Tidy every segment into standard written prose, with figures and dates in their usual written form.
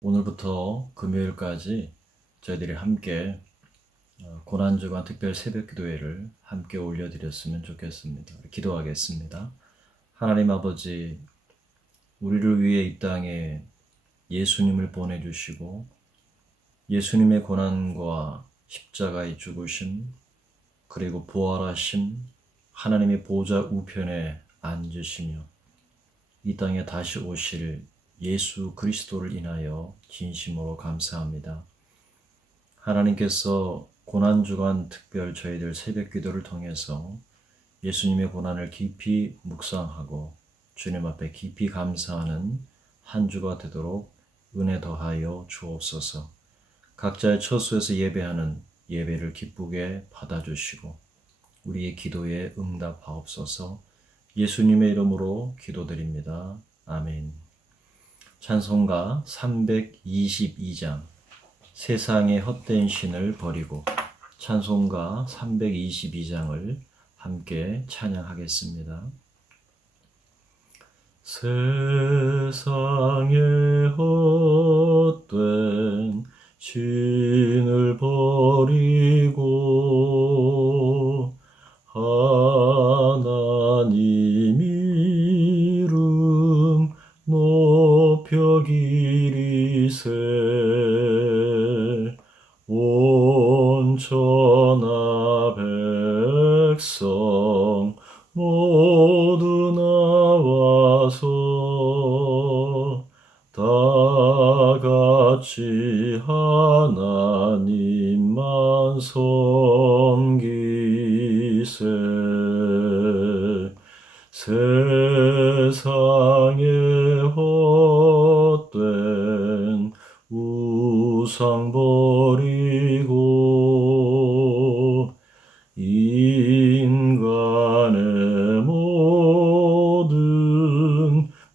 오늘부터 금요일까지 저희들이 함께 고난주간 특별 새벽기도회를 함께 올려드렸으면 좋겠습니다. 기도하겠습니다. 하나님 아버지, 우리를 위해 이 땅에 예수님을 보내주시고 예수님의 고난과 십자가의 죽으심 그리고 부활하심, 하나님의 보좌 우편에 앉으시며 이 땅에 다시 오실 예수 그리스도를 인하여 진심으로 감사합니다. 하나님께서 고난주간 특별 저희들 새벽기도를 통해서 예수님의 고난을 깊이 묵상하고 주님 앞에 깊이 감사하는 한 주가 되도록 은혜 더하여 주옵소서. 각자의 처소에서 예배하는 예배를 기쁘게 받아주시고 우리의 기도에 응답하옵소서. 예수님의 이름으로 기도드립니다. 아멘. 찬송가 322장 세상의 헛된 신을 버리고, 찬송가 322장을 함께 찬양하겠습니다. 세상의 헛된 신을 버리고 하나님 이름 높여 기리세. 온 천하 백성 모두 나와서 다 같이 하나님만 섬기세. 세상의 헛된 우상 버리고 인간의 모든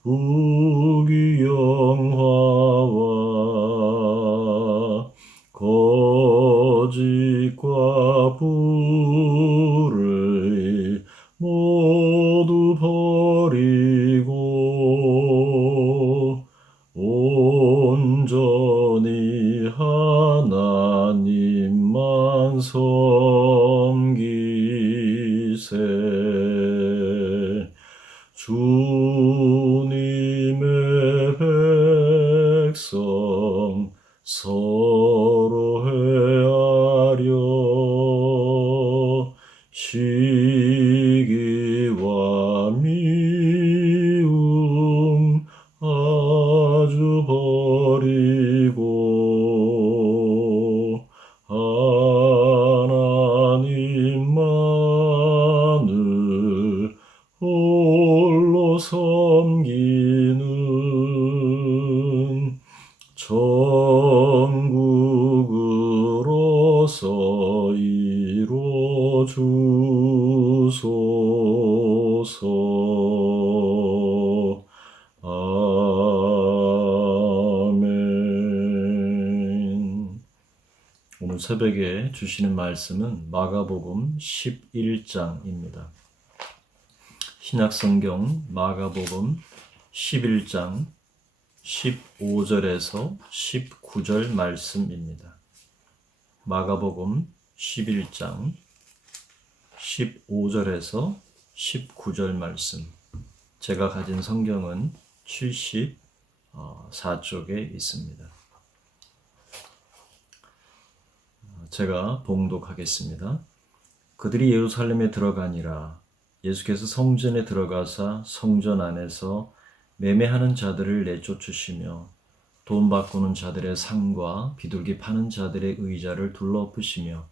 부귀영화와 거짓과 불의 모두 버리고 온전히 하나님만 섬기세. 주님의 백성 서로 헤아려 시기와 미움 아주 버리고 하나님만을 홀로 섬기는 천국으로서 이뤄 주소서. 아멘. 오늘 새벽에 주시는 말씀은 마가복음 11장입니다. 신약성경 마가복음 11장 15절에서 19절 말씀입니다. 마가복음 11장 15절에서 19절 말씀. 제가 가진 성경은 74쪽에 있습니다. 제가 봉독하겠습니다. 그들이 예루살렘에 들어가니라. 예수께서 성전에 들어가사 성전 안에서 매매하는 자들을 내쫓으시며 돈 바꾸는 자들의 상과 비둘기 파는 자들의 의자를 둘러엎으시며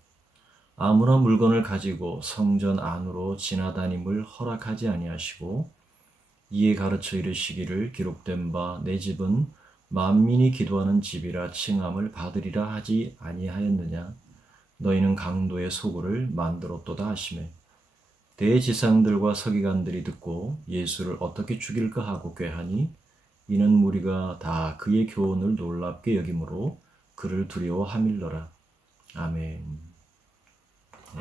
아무나 물건을 가지고 성전 안으로 지나다님을 허락하지 아니하시고 이에 가르쳐 이르시기를 기록된 바 내 집은 만민이 기도하는 집이라 칭함을 받으리라 하지 아니하였느냐. 너희는 강도의 소굴을 만들었도다 하시매 대지상들과 서기관들이 듣고 예수를 어떻게 죽일까 하고 꾀하니 이는 무리가 다 그의 교훈을 놀랍게 여김으로 그를 두려워함일러라. 아멘.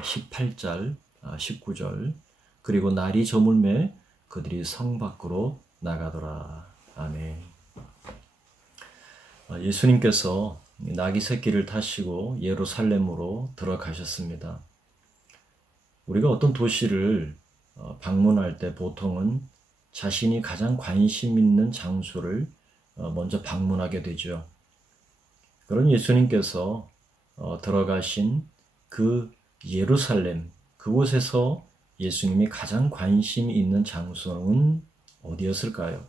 18절 19절. 그리고 날이 저물매 그들이 성 밖으로 나가더라. 아멘. 예수님께서 나귀 새끼를 타시고 예루살렘으로 들어가셨습니다. 우리가 어떤 도시를 방문할 때 보통은 자신이 가장 관심 있는 장소를 먼저 방문하게 되죠. 그런 예수님께서 들어가신 그 예루살렘, 그곳에서 예수님이 가장 관심이 있는 장소는 어디였을까요?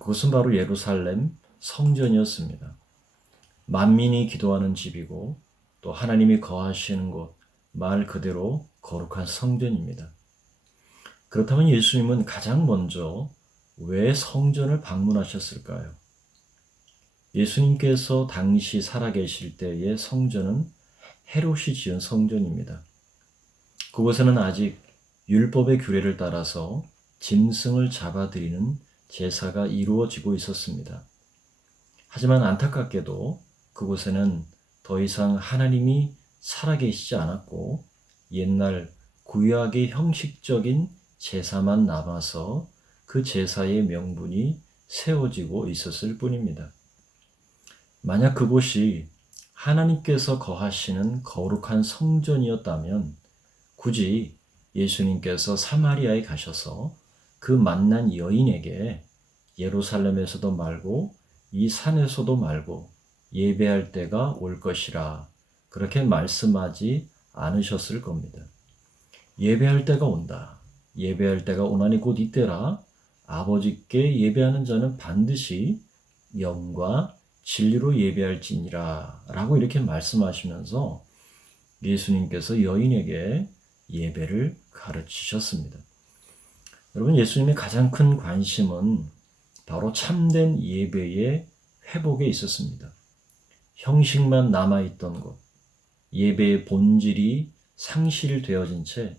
그것은 바로 예루살렘 성전이었습니다. 만민이 기도하는 집이고 또 하나님이 거하시는 곳, 말 그대로 거룩한 성전입니다. 그렇다면 예수님은 가장 먼저 왜 성전을 방문하셨을까요? 예수님께서 당시 살아계실 때의 성전은 헤롯이 지은 성전입니다. 그곳에는 아직 율법의 규례를 따라서 짐승을 잡아들이는 제사가 이루어지고 있었습니다. 하지만 안타깝게도 그곳에는 더 이상 하나님이 살아계시지 않았고 옛날 구약의 형식적인 제사만 남아서 그 제사의 명분이 세워지고 있었을 뿐입니다. 만약 그곳이 하나님께서 거하시는 거룩한 성전이었다면 굳이 예수님께서 사마리아에 가셔서 그 만난 여인에게 예루살렘에서도 말고 이 산에서도 말고 예배할 때가 올 것이라 그렇게 말씀하지 않으셨을 겁니다. 예배할 때가 온다. 예배할 때가 오나니 곧 이때라. 아버지께 예배하는 자는 반드시 영과 진리로 예배할지니라 라고 이렇게 말씀하시면서 예수님께서 여인에게 예배를 가르치셨습니다. 여러분, 예수님의 가장 큰 관심은 바로 참된 예배의 회복에 있었습니다. 형식만 남아있던 곳, 예배의 본질이 상실되어진 채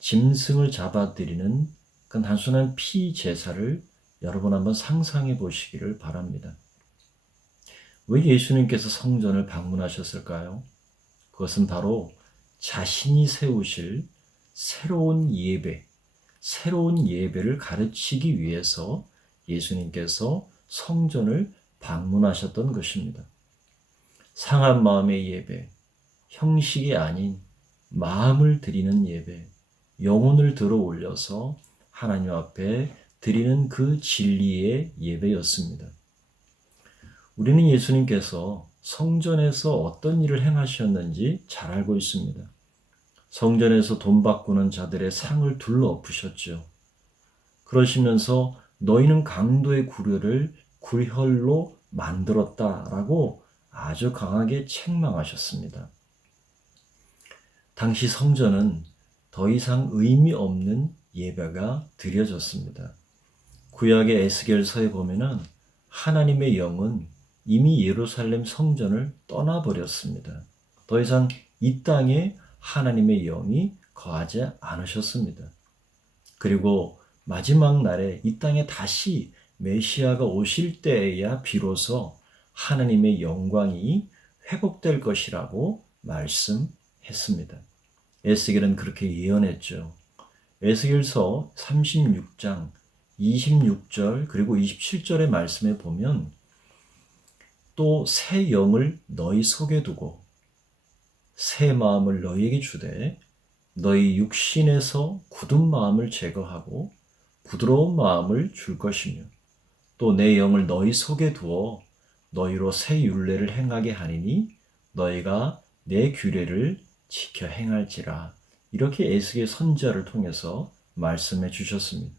짐승을 잡아들이는 그 단순한 피 제사를 여러분 한번 상상해 보시기를 바랍니다. 왜 예수님께서 성전을 방문하셨을까요? 그것은 바로 자신이 세우실 새로운 예배, 새로운 예배를 가르치기 위해서 예수님께서 성전을 방문하셨던 것입니다. 상한 마음의 예배, 형식이 아닌 마음을 드리는 예배, 영혼을 들어 올려서 하나님 앞에 드리는 그 진리의 예배였습니다. 우리는 예수님께서 성전에서 어떤 일을 행하셨는지 잘 알고 있습니다. 성전에서 돈 바꾸는 자들의 상을 둘러엎으셨죠. 그러시면서 너희는 강도의 구려를 굴혈로 만들었다라고 아주 강하게 책망하셨습니다. 당시 성전은 더 이상 의미 없는 예배가 드려졌습니다. 구약의 에스겔서에 보면은 하나님의 영은 이미 예루살렘 성전을 떠나버렸습니다. 더 이상 이 땅에 하나님의 영이 거하지 않으셨습니다. 그리고 마지막 날에 이 땅에 다시 메시아가 오실 때에야 비로소 하나님의 영광이 회복될 것이라고 말씀했습니다. 에스겔은 그렇게 예언했죠. 에스겔서 36장 26절 그리고 27절의 말씀에 보면 또 새 영을 너희 속에 두고 새 마음을 너희에게 주되 너희 육신에서 굳은 마음을 제거하고 부드러운 마음을 줄 것이며 또 내 영을 너희 속에 두어 너희로 새 율례를 행하게 하리니 너희가 내 규례를 지켜 행할지라. 이렇게 에스겔 선지자를 통해서 말씀해 주셨습니다.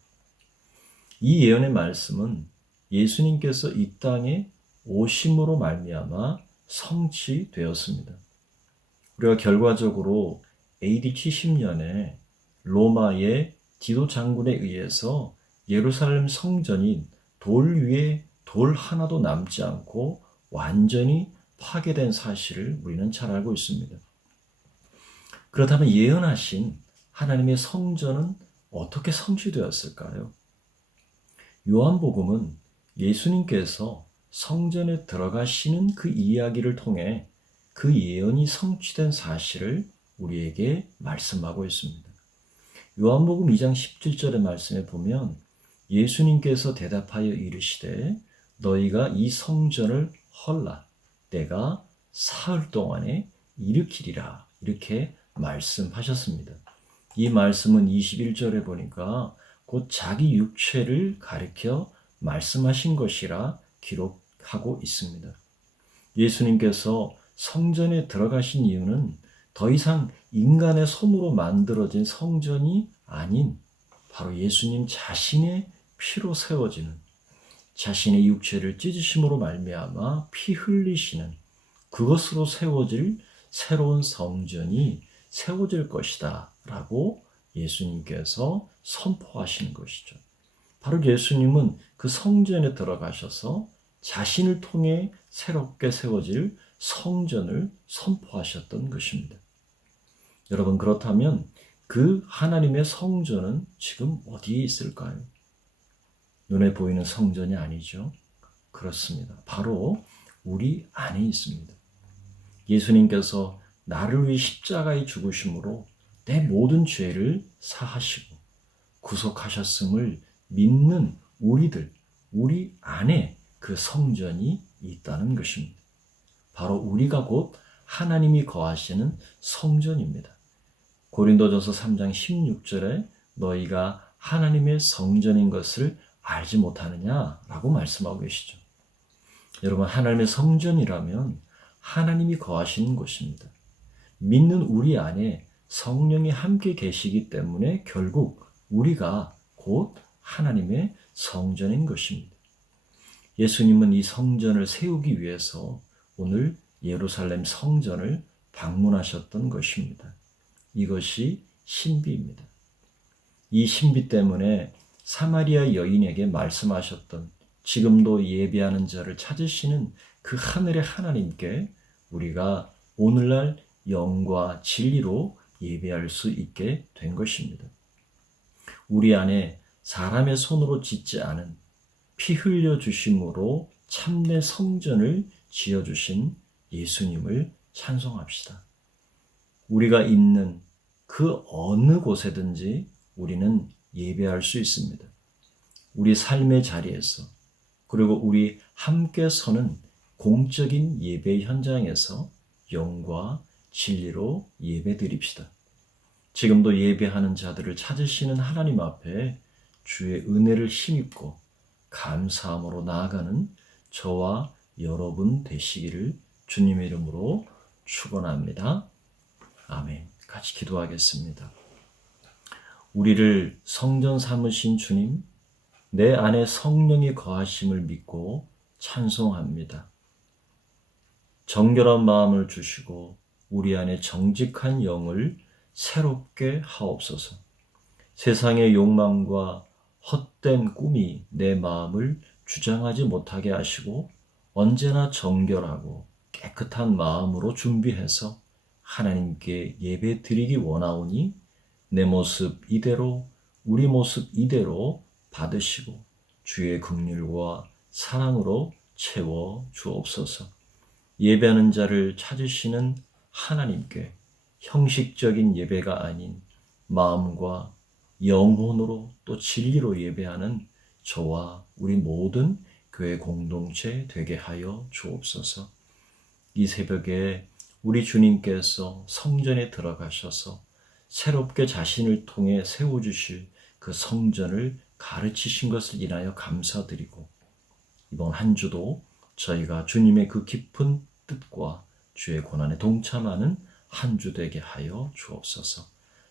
이 예언의 말씀은 예수님께서 이 땅에 오심으로 말미암아 성취되었습니다. 우리가 결과적으로 AD 70년에 로마의 디도 장군에 의해서 예루살렘 성전이 돌 위에 돌 하나도 남지 않고 완전히 파괴된 사실을 우리는 잘 알고 있습니다. 그렇다면 예언하신 하나님의 성전은 어떻게 성취되었을까요? 요한복음은 예수님께서 성전에 들어가시는 그 이야기를 통해 그 예언이 성취된 사실을 우리에게 말씀하고 있습니다. 요한복음 2장 17절의 말씀에 보면 예수님께서 대답하여 이르시되 너희가 이 성전을 헐라 내가 사흘 동안에 일으키리라 이렇게 말씀하셨습니다. 이 말씀은 21절에 보니까 곧 자기 육체를 가리켜 말씀하신 것이라 기록하고 있습니다. 예수님께서 성전에 들어가신 이유는 더 이상 인간의 손으로 만들어진 성전이 아닌 바로 예수님 자신의 피로 세워지는 자신의 육체를 찢으심으로 말미암아 피 흘리시는 그것으로 세워질 새로운 성전이 세워질 것이다 라고 예수님께서 선포하시는 것이죠. 바로 예수님은 그 성전에 들어가셔서 자신을 통해 새롭게 세워질 성전을 선포하셨던 것입니다. 여러분, 그렇다면 그 하나님의 성전은 지금 어디에 있을까요? 눈에 보이는 성전이 아니죠. 그렇습니다. 바로 우리 안에 있습니다. 예수님께서 나를 위해 십자가에 죽으심으로 내 모든 죄를 사하시고 구속하셨음을 믿는 우리 안에 그 성전이 있다는 것입니다. 바로 우리가 곧 하나님이 거하시는 성전입니다. 고린도전서 3장 16절에 너희가 하나님의 성전인 것을 알지 못하느냐라고 말씀하고 계시죠. 여러분, 하나님의 성전이라면 하나님이 거하시는 곳입니다. 믿는 우리 안에 성령이 함께 계시기 때문에 결국 우리가 곧 하나님의 성전인 것입니다. 예수님은 이 성전을 세우기 위해서 오늘 예루살렘 성전을 방문하셨던 것입니다. 이것이 신비입니다. 이 신비 때문에 사마리아 여인에게 말씀하셨던 지금도 예배하는 자를 찾으시는 그 하늘의 하나님께 우리가 오늘날 영과 진리로 예배할 수 있게 된 것입니다. 우리 안에 사람의 손으로 짓지 않은 피 흘려 주심으로 참내 성전을 지어주신 예수님을 찬송합시다. 우리가 있는 그 어느 곳에든지 우리는 예배할 수 있습니다. 우리 삶의 자리에서 그리고 우리 함께 서는 공적인 예배 현장에서 영과 진리로 예배 드립시다. 지금도 예배하는 자들을 찾으시는 하나님 앞에 주의 은혜를 힘입고 감사함으로 나아가는 저와 여러분 되시기를 주님의 이름으로 축원합니다. 아멘. 같이 기도하겠습니다. 우리를 성전 삼으신 주님, 내 안에 성령이 거하심을 믿고 찬송합니다. 정결한 마음을 주시고 우리 안에 정직한 영을 새롭게 하옵소서. 세상의 욕망과 헛된 꿈이 내 마음을 주장하지 못하게 하시고 언제나 정결하고 깨끗한 마음으로 준비해서 하나님께 예배 드리기 원하오니 내 모습 이대로 우리 모습 이대로 받으시고 주의 긍휼과 사랑으로 채워 주옵소서. 예배하는 자를 찾으시는 하나님께 형식적인 예배가 아닌 마음과 영혼으로 또 진리로 예배하는 저와 우리 모든 교회 공동체 되게 하여 주옵소서. 이 새벽에 우리 주님께서 성전에 들어가셔서 새롭게 자신을 통해 세워주실 그 성전을 가르치신 것을 인하여 감사드리고 이번 한 주도 저희가 주님의 그 깊은 뜻과 주의 고난에 동참하는 한 주 되게 하여 주옵소서.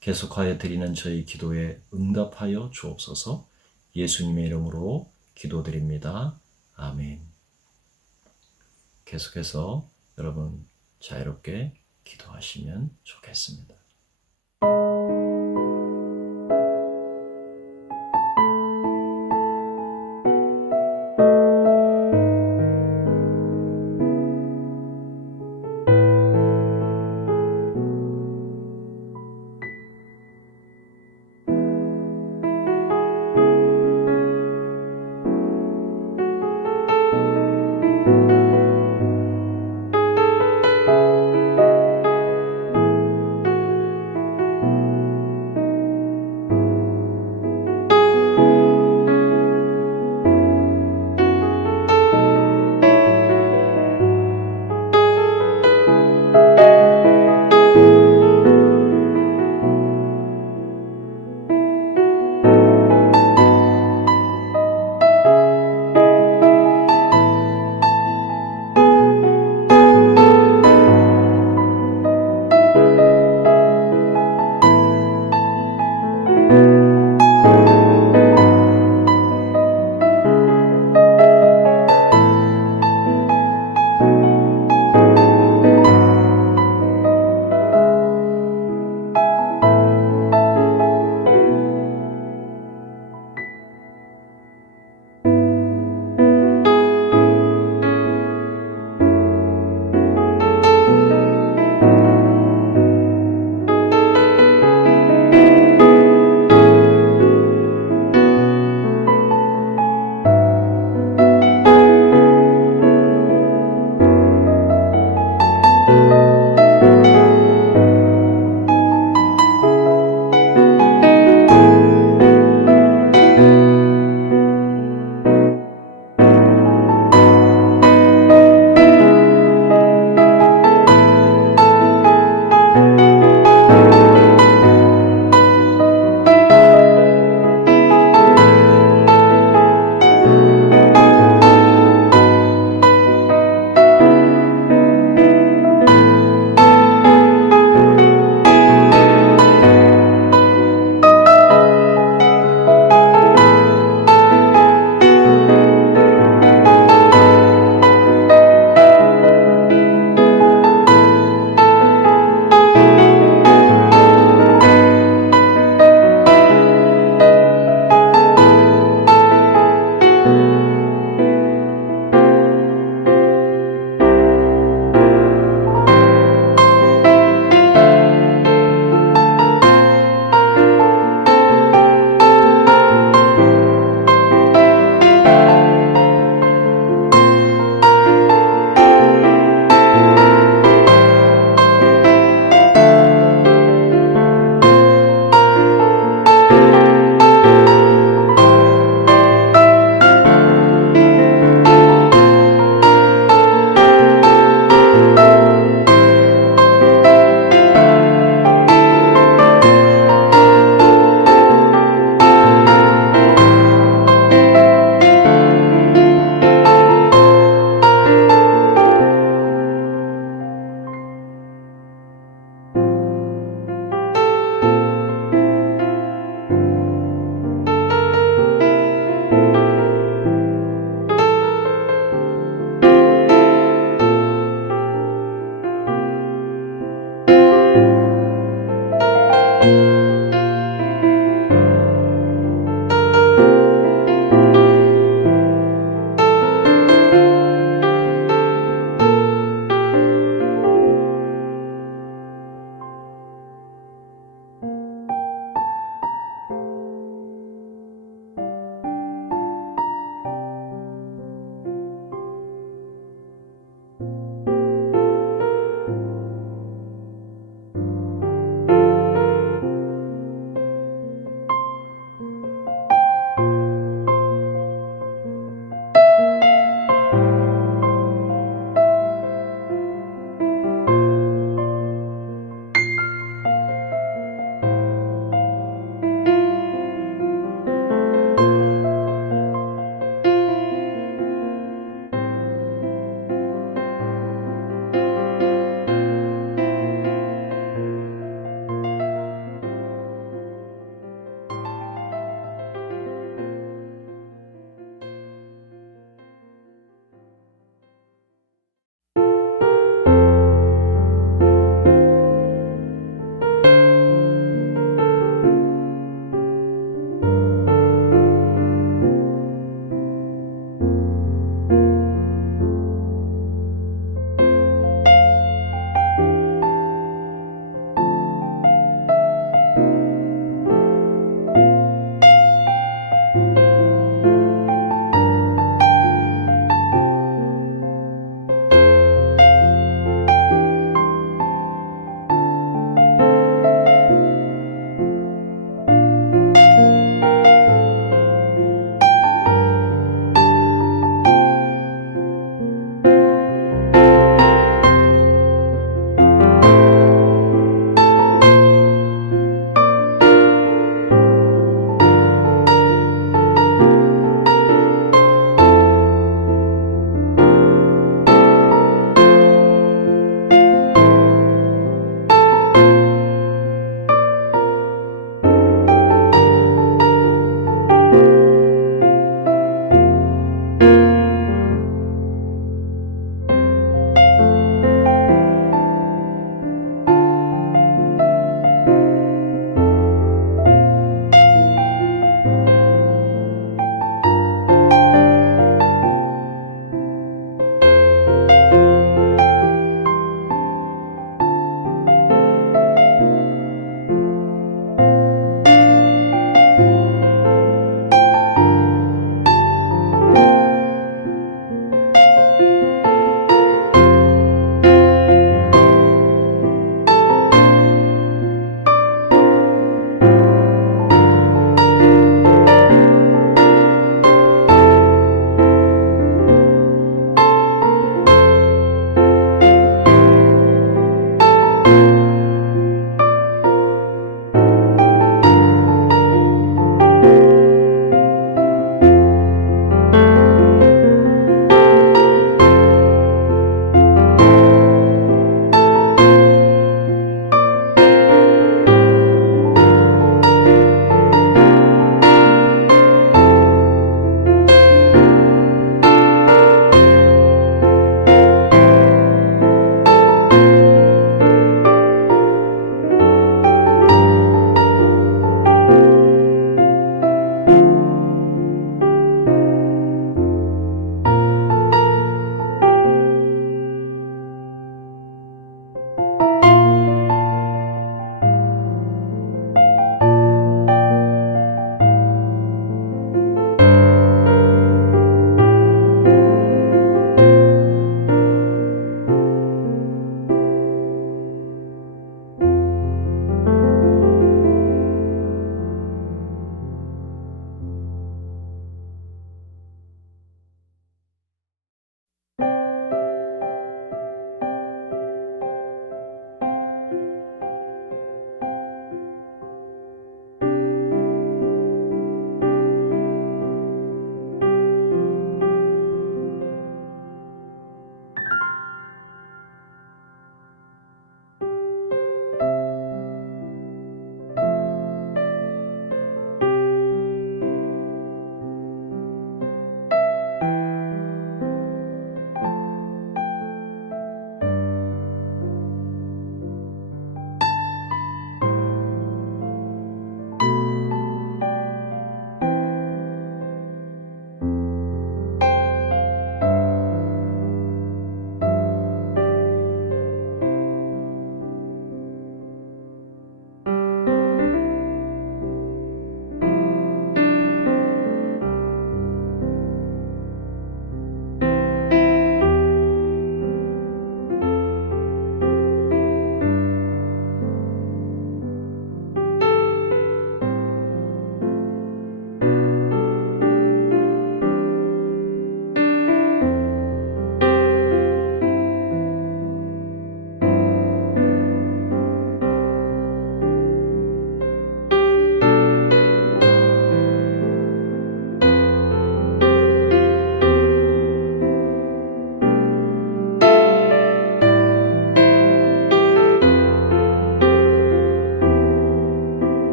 계속하여 드리는 저희 기도에 응답하여 주옵소서. 예수님의 이름으로 기도드립니다. 아멘. 계속해서 여러분 자유롭게 기도하시면 좋겠습니다.